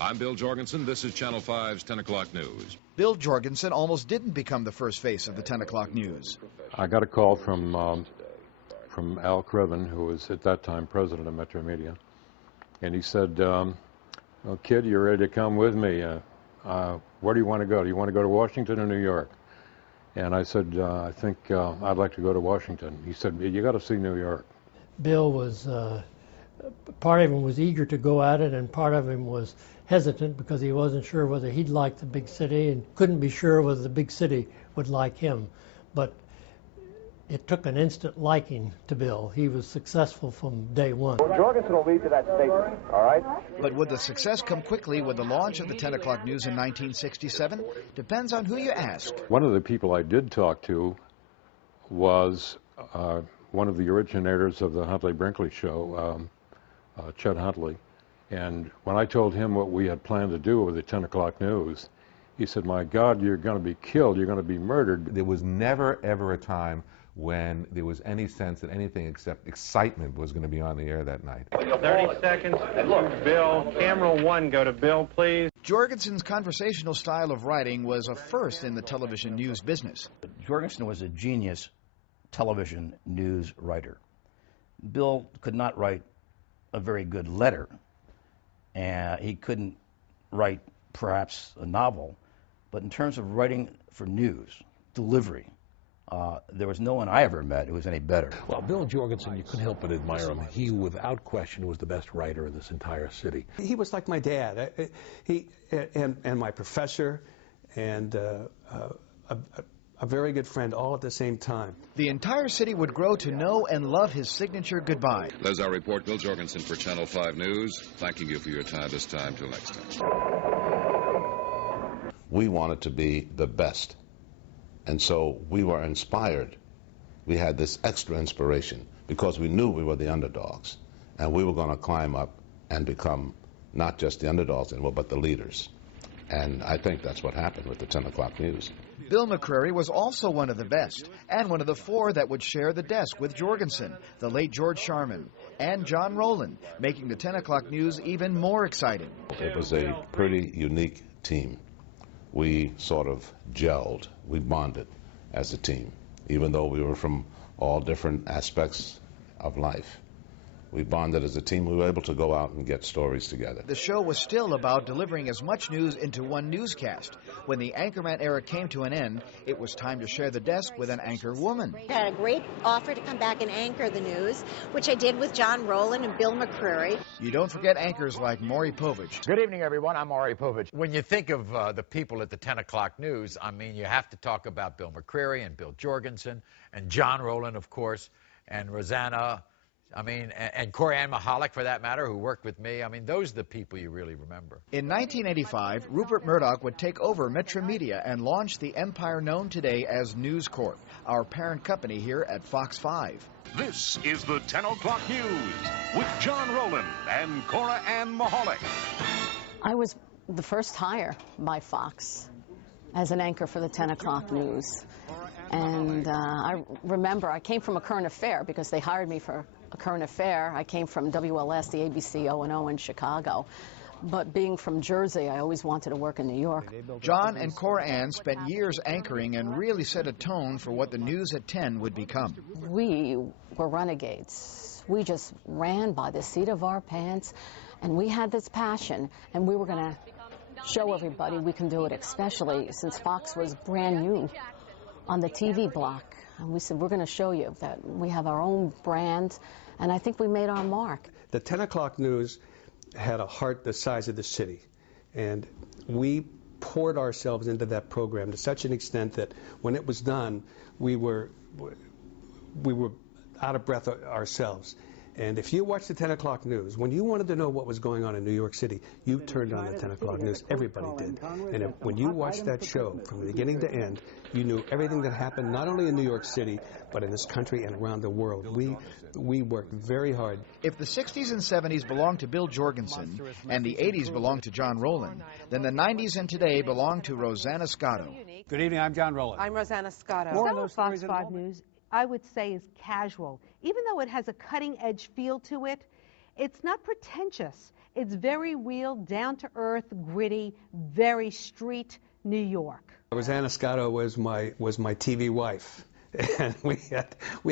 I'm Bill Jorgensen. This is Channel 5's 10 o'clock news. Bill Jorgensen almost didn't become the first face of the 10 o'clock news. I got a call from Al Craven, who was at that time president of Metro Media, and he said, well, kid, you're ready to come with me. Where do you want to go? Do you want to go to Washington or New York? And I said, I think I'd like to go to Washington. He said, you got to see New York. Bill was, part of him was eager to go at it, and part of him was hesitant because he wasn't sure whether he'd like the big city and couldn't be sure whether the big city would like him. But it took an instant liking to Bill. He was successful from day one. Jorgensen will lead to that statement, all right? But would the success come quickly with the launch of the 10 o'clock news in 1967? Depends on who you ask. One of the people I did talk to was one of the originators of the Huntley-Brinkley show, Chet Huntley. And when I told him what we had planned to do with the 10 o'clock news, he said, my God, you're going to be killed, you're going to be murdered. There was never, ever a time when there was any sense that anything except excitement was going to be on the air that night. 30 seconds to Bill. Camera 1, go to Bill, please. Jorgensen's conversational style of writing was a first in the television news business. Jorgensen was a genius television news writer. Bill could not write a very good letter, and he couldn't write perhaps a novel, but in terms of writing for news, delivery, there was no one I ever met who was any better. Well, Bill Jorgensen, you couldn't help but admire him. He, without question, was the best writer in this entire city. He was like my dad. And my professor, and a very good friend, all at the same time. The entire city would grow to know and love his signature goodbye. There's our report. Bill Jorgensen for Channel 5 News. Thanking you for your time this time. Till next time. We wanted to be the best. And so we were inspired. We had this extra inspiration because we knew we were the underdogs. And we were going to climb up and become not just the underdogs anymore, but the leaders. And I think that's what happened with the 10 o'clock news. Bill McCreary was also one of the best, and one of the four that would share the desk with Jorgensen, the late George Sharman, and John Rowland, making the 10 o'clock news even more exciting. It was a pretty unique team. We sort of gelled, we bonded as a team, even though we were from all different aspects of life. We bonded as a team. We were able to go out and get stories together. The show was still about delivering as much news into one newscast. When the anchorman era came to an end, it was time to share the desk with an anchor woman. I had a great offer to come back and anchor the news, which I did with John Rowland and Bill McCreary. You don't forget anchors like Maury Povich. Good evening, everyone. I'm Maury Povich. When you think of the people at the 10 o'clock news, I mean, you have to talk about Bill McCreary and Bill Jorgensen and John Rowland, of course, and Rosanna. I mean, and Corianne Mahalik, for that matter, who worked with me. I mean, those are the people you really remember. In 1985, Rupert Murdoch would take over Metro Media and launch the empire known today as News Corp, our parent company here at Fox 5. This is the 10 o'clock news with John Rowland and Corianne Mahalik. I was the first hire by Fox as an anchor for the 10 o'clock news. And I remember I came from a current affair because they hired me for a current affair. I came from WLS, the ABC O&O in Chicago. But being from Jersey, I always wanted to work in New York. John and Corianne spent years anchoring and really set a tone for what the news at 10 would become. We were renegades. We just ran by the seat of our pants, and we had this passion, and we were going to show everybody we can do it, especially since Fox was brand new on the TV block. And we said, we're going to show you that we have our own brand, and I think we made our mark. The 10 o'clock news had a heart the size of the city, and we poured ourselves into that program to such an extent that when it was done, we were out of breath ourselves. And if you watched the 10 o'clock news, when you wanted to know what was going on in New York City, you turned on the 10 o'clock news. Everybody did. And when you watched that show from the beginning to end, you knew everything that happened, not only in New York City, but in this country and around the world. We worked very hard. If the 60s and 70s belonged to Bill Jorgensen and the 80s belonged to John Rowland, then the 90s and today belong to Rosanna Scotto. Good evening, I'm John Rowland. I'm Rosanna Scotto. More Some of of Fox 5 News, I would say, is casual. Even though it has a cutting-edge feel to it, it's not pretentious. It's very real, down-to-earth, gritty, very street New York. Rosanna Scotto was my TV wife, and we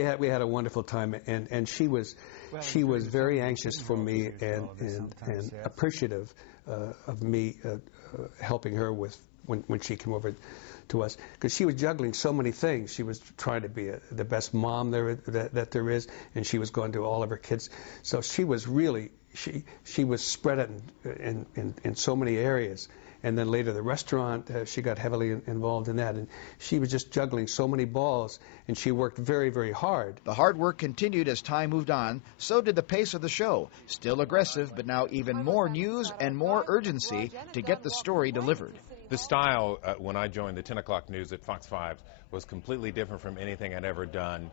had a wonderful time. And she was very anxious for me and appreciative of me helping her with when she came over to us, because she was juggling so many things. She was trying to be the best mom that there is, and she was going to all of her kids. So she was really she was spread out in so many areas. And then later the restaurant, she got heavily involved in that. And she was just juggling so many balls, and she worked very, very hard. The hard work continued as time moved on. So did the pace of the show. Still aggressive, but now even more news and more urgency to get the story delivered. The style, when I joined the 10 o'clock news at Fox 5, was completely different from anything I'd ever done.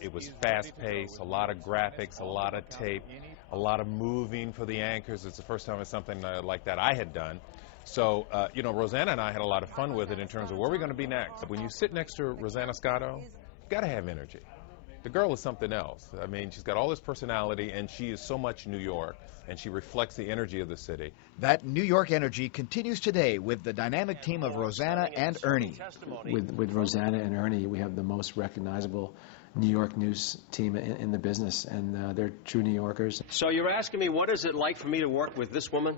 It was fast-paced, a lot of graphics, a lot of tape, a lot of moving for the anchors. It's the first time it's something like that I had done. So, you know, Rosanna and I had a lot of fun with it in terms of where we're going to be next. When you sit next to Rosanna Scotto, you've got to have energy. The girl is something else. I mean, she's got all this personality, and she is so much New York, and she reflects the energy of the city. That New York energy continues today with the dynamic team of Rosanna and Ernie. With Rosanna and Ernie, we have the most recognizable New York news team in the business, and they're true New Yorkers. So you're asking me, what is it like for me to work with this woman?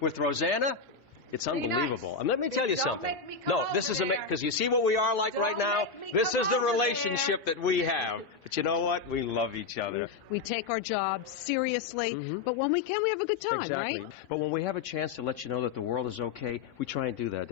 With Rosanna? It's unbelievable. And let me tell you something. No, this is because you see what we are like right now? This is the relationship that we have. But you know what? We love each other. We take our job seriously, but when we can, we have a good time, exactly. right? But when we have a chance to let you know that the world is okay, we try and do that.